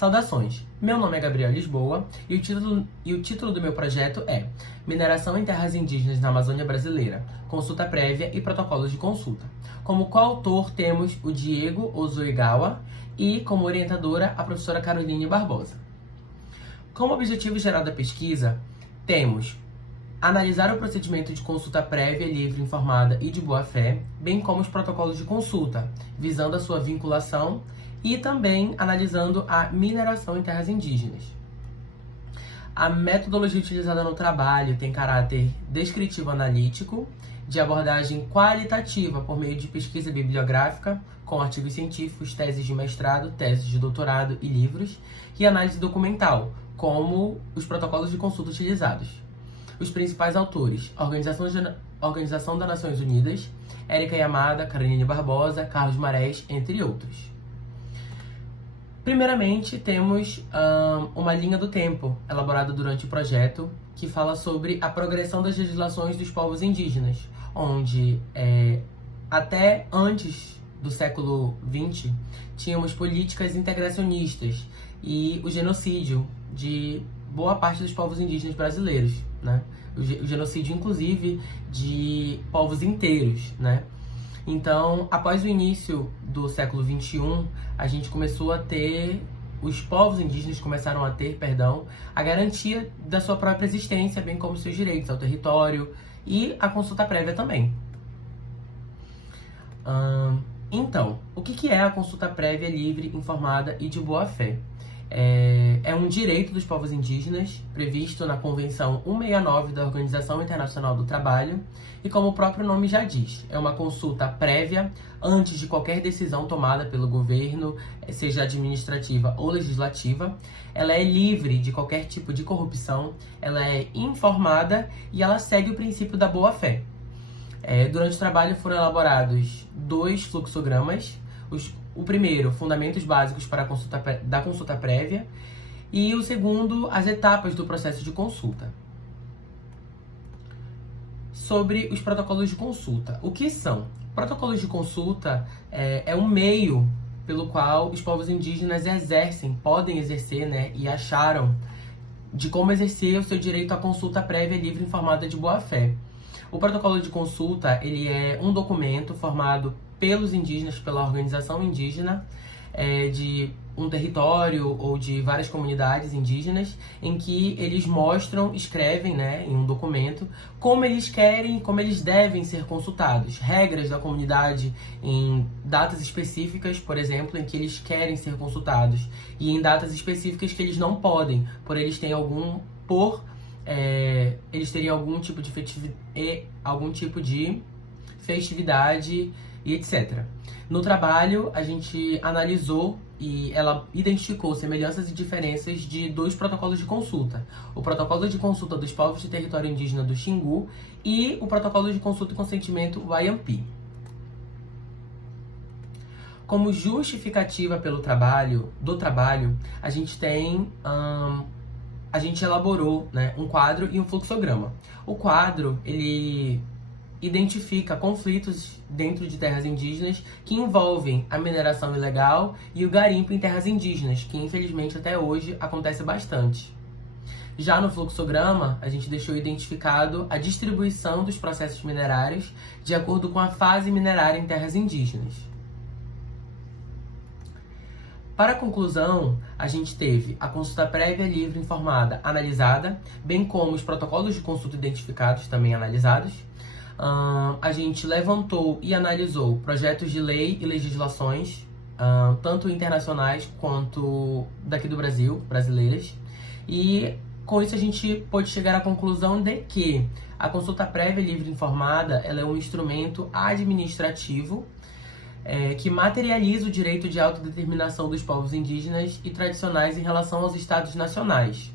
Saudações! Meu nome é Gabriel Lisboa e o título do meu projeto é Mineração em Terras Indígenas na Amazônia Brasileira, Consulta Prévia e Protocolos de Consulta. Como coautor temos o Diego Ozuigawa e como orientadora a professora Caroline Barbosa. Como objetivo geral da pesquisa, temos analisar o procedimento de consulta prévia, livre, informada e de boa-fé, bem como os protocolos de consulta, visando a sua vinculação e também analisando a mineração em terras indígenas. A metodologia utilizada no trabalho tem caráter descritivo-analítico, de abordagem qualitativa por meio de pesquisa bibliográfica, com artigos científicos, teses de mestrado, teses de doutorado e livros, e análise documental, como os protocolos de consulta utilizados. Os principais autores: Organização das Nações Unidas, Érica Yamada, Caroline Barbosa, Carlos Marés, entre outros. Primeiramente, temos uma linha do tempo elaborada durante o projeto que fala sobre a progressão das legislações dos povos indígenas, onde até antes do século XX tínhamos políticas integracionistas e o genocídio de boa parte dos povos indígenas brasileiros, né? O genocídio, inclusive, de povos inteiros, né? Então, após o início do século XXI, a gente começou a ter, os povos indígenas começaram a ter, a garantia da sua própria existência, bem como seus direitos ao território e a consulta prévia também. Então, o que é a consulta prévia livre, informada e de boa-fé? É um direito dos povos indígenas, previsto na Convenção 169 da Organização Internacional do Trabalho, e como o próprio nome já diz, é uma consulta prévia antes de qualquer decisão tomada pelo governo, seja administrativa ou legislativa. Ela é livre de qualquer tipo de corrupção, ela é informada e ela segue o princípio da boa-fé. Durante o trabalho foram elaborados 2 fluxogramas. O primeiro, fundamentos básicos para da consulta prévia, e o segundo, as etapas do processo de consulta. Sobre os protocolos de consulta. O que são? Protocolos de consulta é um meio pelo qual os povos indígenas podem exercer, né, e acharam de como exercer o seu direito à consulta prévia, livre, informada de boa-fé. O protocolo de consulta, ele é um documento formado pelos indígenas, pela organização indígena, de um território ou de várias comunidades indígenas, em que eles escrevem, né, em um documento, como eles querem, como eles devem ser consultados, regras da comunidade em datas específicas, por exemplo, em que eles querem ser consultados, e em datas específicas que eles não podem, eles teriam algum tipo de festividade e etc. No trabalho, a gente analisou e ela identificou semelhanças e diferenças de 2 protocolos de consulta. O protocolo de consulta dos povos de território indígena do Xingu e o protocolo de consulta e consentimento Wayampi. Como justificativa do trabalho, a gente elaborou, né, um quadro e um fluxograma. O quadro, ele identifica conflitos dentro de terras indígenas que envolvem a mineração ilegal e o garimpo em terras indígenas, que infelizmente até hoje acontece bastante. Já no fluxograma, a gente deixou identificado a distribuição dos processos minerários de acordo com a fase minerária em terras indígenas. Para a conclusão, a gente teve a consulta prévia, livre, informada, analisada, bem como os protocolos de consulta identificados, também analisados. A gente levantou e analisou projetos de lei e legislações, tanto internacionais quanto daqui do Brasil, brasileiras. E com isso a gente pôde chegar à conclusão de que a consulta prévia, livre e informada, ela é um instrumento administrativo que materializa o direito de autodeterminação dos povos indígenas e tradicionais em relação aos estados nacionais.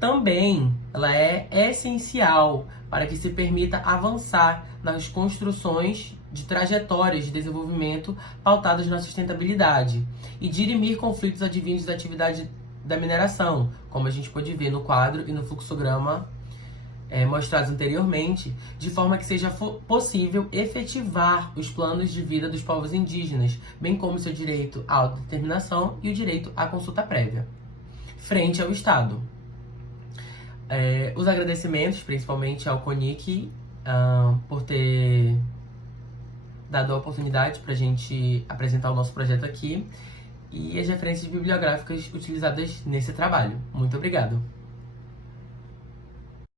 Também ela é essencial para que se permita avançar nas construções de trajetórias de desenvolvimento pautadas na sustentabilidade e dirimir conflitos advindos da atividade da mineração, como a gente pode ver no quadro e no fluxograma mostrados anteriormente, de forma que seja possível efetivar os planos de vida dos povos indígenas, bem como seu direito à autodeterminação e o direito à consulta prévia, frente ao Estado. Os agradecimentos, principalmente ao CONIC, por ter dado a oportunidade para a gente apresentar o nosso projeto aqui, e as referências bibliográficas utilizadas nesse trabalho. Muito obrigado!